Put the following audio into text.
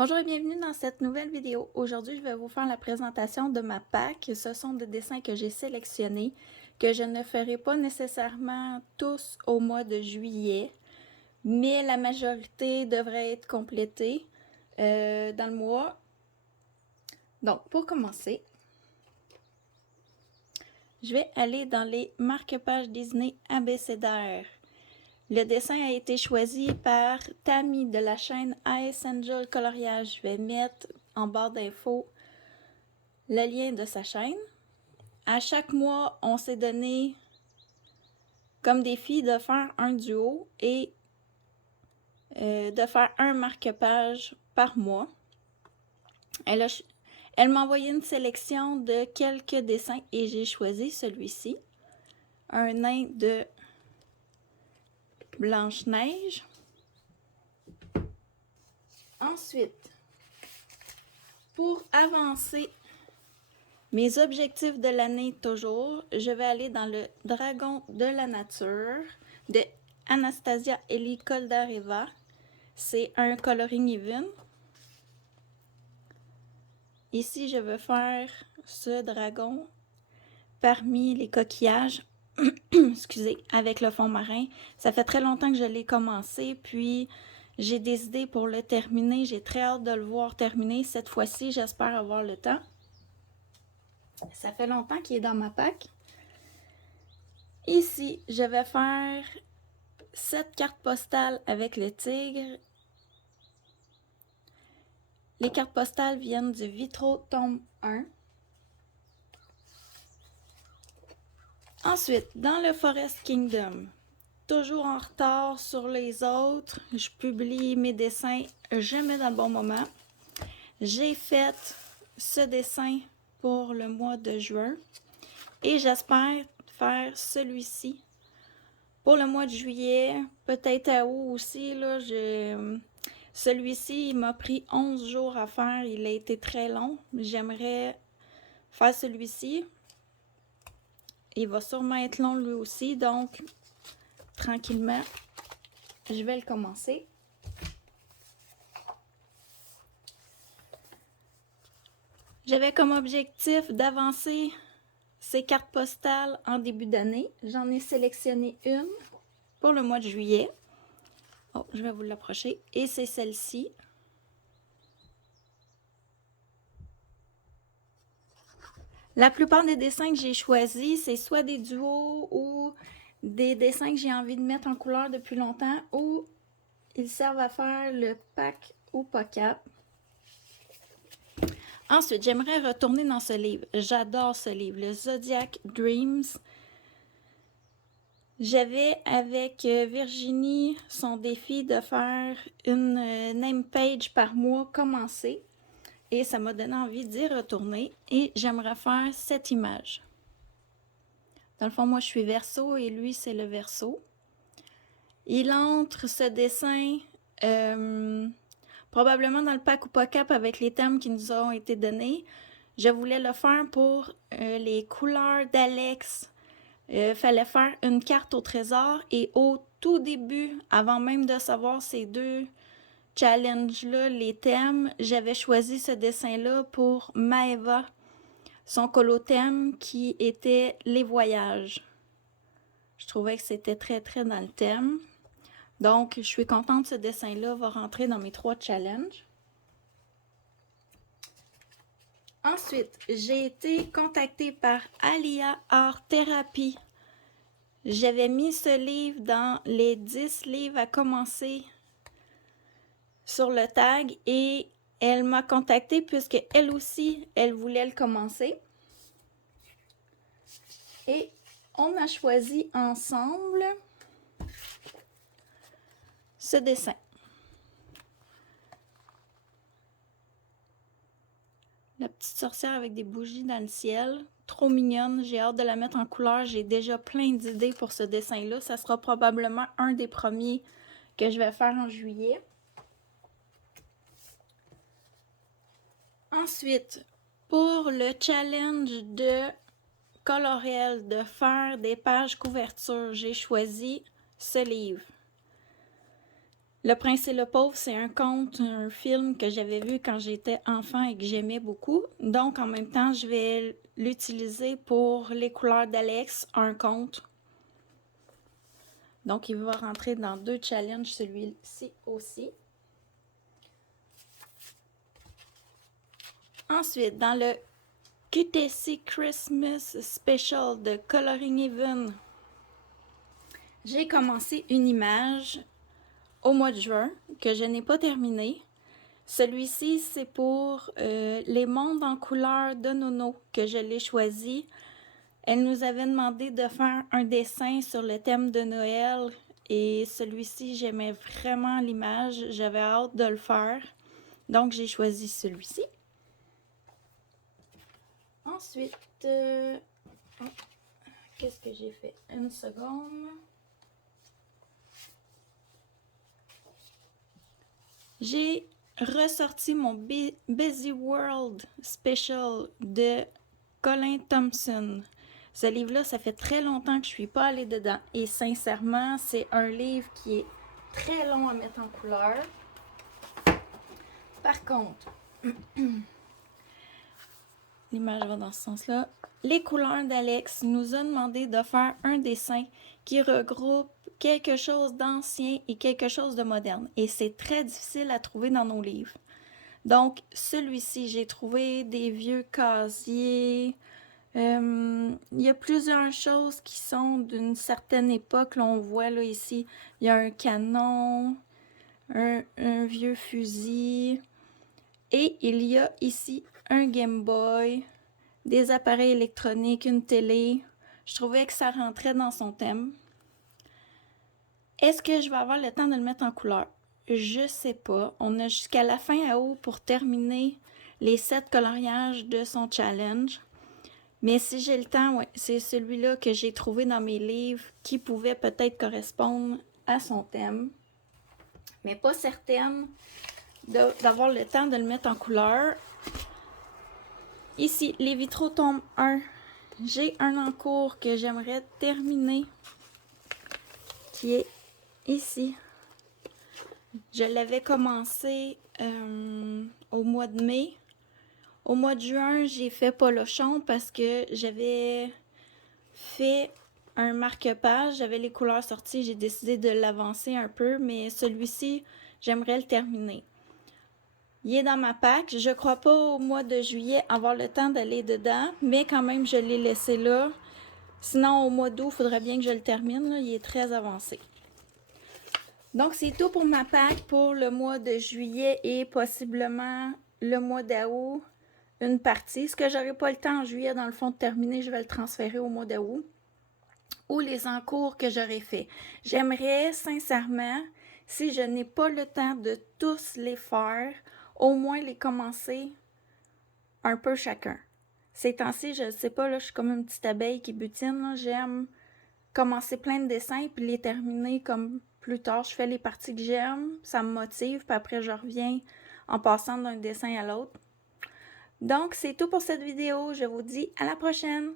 Bonjour et bienvenue dans cette nouvelle vidéo. Aujourd'hui, je vais vous faire la présentation de ma PAC. Ce sont des dessins que j'ai sélectionnés, que je ne ferai pas nécessairement tous au mois de juillet, mais la majorité devrait être complétée dans le mois. Donc, pour commencer, je vais aller dans les marque-pages Disney abécédaires. Le dessin a été choisi par Tammy de la chaîne Ice Angel Coloriage. Je vais mettre en barre d'infos le lien de sa chaîne. À chaque mois, on s'est donné comme défi de faire un duo et de faire un marque-page par mois. Elle m'a envoyé une sélection de quelques dessins et j'ai choisi celui-ci. Un nain de Blanche-Neige. Ensuite, pour avancer mes objectifs de l'année toujours, je vais aller dans le Dragon de la nature de Anastasia Eli Koldareva. C'est un coloring even. Ici, je veux faire ce dragon parmi les coquillages, excusez, avec le fond marin. Ça fait très longtemps que je l'ai commencé, puis j'ai des idées pour le terminer. J'ai très hâte de le voir terminer. Cette fois-ci, j'espère avoir le temps. Ça fait longtemps qu'il est dans ma PAC. Ici, je vais faire 7 cartes postales avec le tigre. Les cartes postales viennent du Vitro tome 1. Ensuite, dans le Forest Kingdom, toujours en retard sur les autres, je publie mes dessins jamais dans le bon moment. J'ai fait ce dessin pour le mois de juin et j'espère faire celui-ci pour le mois de juillet, peut-être à août aussi. Celui-ci, il m'a pris 11 jours à faire, il a été très long. J'aimerais faire celui-ci. Il va sûrement être long lui aussi, donc tranquillement, je vais le commencer. J'avais comme objectif d'avancer ces cartes postales en début d'année. J'en ai sélectionné une pour le mois de juillet. Oh, je vais vous l'approcher. Et c'est celle-ci. La plupart des dessins que j'ai choisis, c'est soit des duos ou des dessins que j'ai envie de mettre en couleur depuis longtemps ou ils servent à faire le pack ou pocket. Ensuite, j'aimerais retourner dans ce livre. J'adore ce livre, le Zodiac Dreams. J'avais avec Virginie son défi de faire une name page par mois commencé. Et ça m'a donné envie d'y retourner. Et j'aimerais faire cette image. Dans le fond, moi, je suis Verseau et lui, c'est le Verseau. Il entre ce dessin probablement dans le pack ou pas cap avec les thèmes qui nous ont été donnés. Je voulais le faire pour les couleurs d'Alex. Fallait faire une carte au trésor et au tout début, avant même de savoir ces deux challenges-là, les thèmes, j'avais choisi ce dessin-là pour Maeva, son colothème qui était les voyages. Je trouvais que c'était très très dans le thème. Donc, je suis contente, ce dessin-là va rentrer dans mes 3 challenges. Ensuite, j'ai été contactée par Alia Art Therapy. J'avais mis ce livre dans les 10 livres à commencer sur le tag et elle m'a contactée puisque elle aussi, elle voulait le commencer. Et on a choisi ensemble ce dessin. La petite sorcière avec des bougies dans le ciel. Trop mignonne. J'ai hâte de la mettre en couleur. J'ai déjà plein d'idées pour ce dessin-là. Ça sera probablement un des premiers que je vais faire en juillet. Ensuite, pour le challenge de coloriel, de faire des pages couverture, j'ai choisi ce livre. Le Prince et le Pauvre, c'est un conte, un film que j'avais vu quand j'étais enfant et que j'aimais beaucoup. Donc, en même temps, je vais l'utiliser pour Les couleurs d'Alex, un conte. Donc, il va rentrer dans 2 challenges, celui-ci aussi. Ensuite, dans le QTC Christmas Special de Coloring Even, j'ai commencé une image au mois de juin que je n'ai pas terminée. Celui-ci, c'est pour les mondes en couleur de Nono que je l'ai choisi. Elle nous avait demandé de faire un dessin sur le thème de Noël et celui-ci, j'aimais vraiment l'image. J'avais hâte de le faire. Donc, j'ai choisi celui-ci. Ensuite, qu'est-ce que j'ai fait? Une seconde. J'ai ressorti mon Busy World Special de Colin Thompson. Ce livre-là, ça fait très longtemps que je ne suis pas allée dedans. Et sincèrement, c'est un livre qui est très long à mettre en couleur. Par contre, l'image va dans ce sens-là. Les couleurs d'Alex nous a demandé de faire un dessin qui regroupe quelque chose d'ancien et quelque chose de moderne. Et c'est très difficile à trouver dans nos livres. Donc, celui-ci, j'ai trouvé des vieux casiers. Il y a plusieurs choses qui sont d'une certaine époque. Là, on voit là ici, il y a un canon, un vieux fusil. Et il y a ici un Game Boy, des appareils électroniques, une télé. Je trouvais que ça rentrait dans son thème. Est-ce que je vais avoir le temps de le mettre en couleur? Je sais pas. On a jusqu'à la fin août pour terminer les 7 coloriages de son challenge. Mais si j'ai le temps, ouais, c'est celui-là que j'ai trouvé dans mes livres qui pouvait peut-être correspondre à son thème. Mais pas certaine d'avoir le temps de le mettre en couleur. Ici, les vitraux tombent 1. J'ai un en cours que j'aimerais terminer qui est ici. Je l'avais commencé au mois de mai. Au mois de juin, j'ai fait Polochon parce que j'avais fait un marque-page. J'avais les couleurs sorties. J'ai décidé de l'avancer un peu, mais celui-ci, j'aimerais le terminer. Il est dans ma pack. Je crois pas au mois de juillet avoir le temps d'aller dedans, mais quand même, je l'ai laissé là. Sinon, au mois d'août, il faudrait bien que je le termine. Là. Il est très avancé. Donc, c'est tout pour ma pack pour le mois de juillet et possiblement le mois d'août, une partie. Ce que j'aurai pas le temps en juillet, dans le fond, de terminer, je vais le transférer au mois d'août. Ou les encours que j'aurai fait. J'aimerais, sincèrement, si je n'ai pas le temps de tous les faire, au moins les commencer un peu chacun. Ces temps-ci, je ne sais pas, là, je suis comme une petite abeille qui butine. J'aime commencer plein de dessins puis les terminer comme plus tard. Je fais les parties que j'aime, ça me motive, puis après je reviens en passant d'un dessin à l'autre. Donc, c'est tout pour cette vidéo. Je vous dis à la prochaine!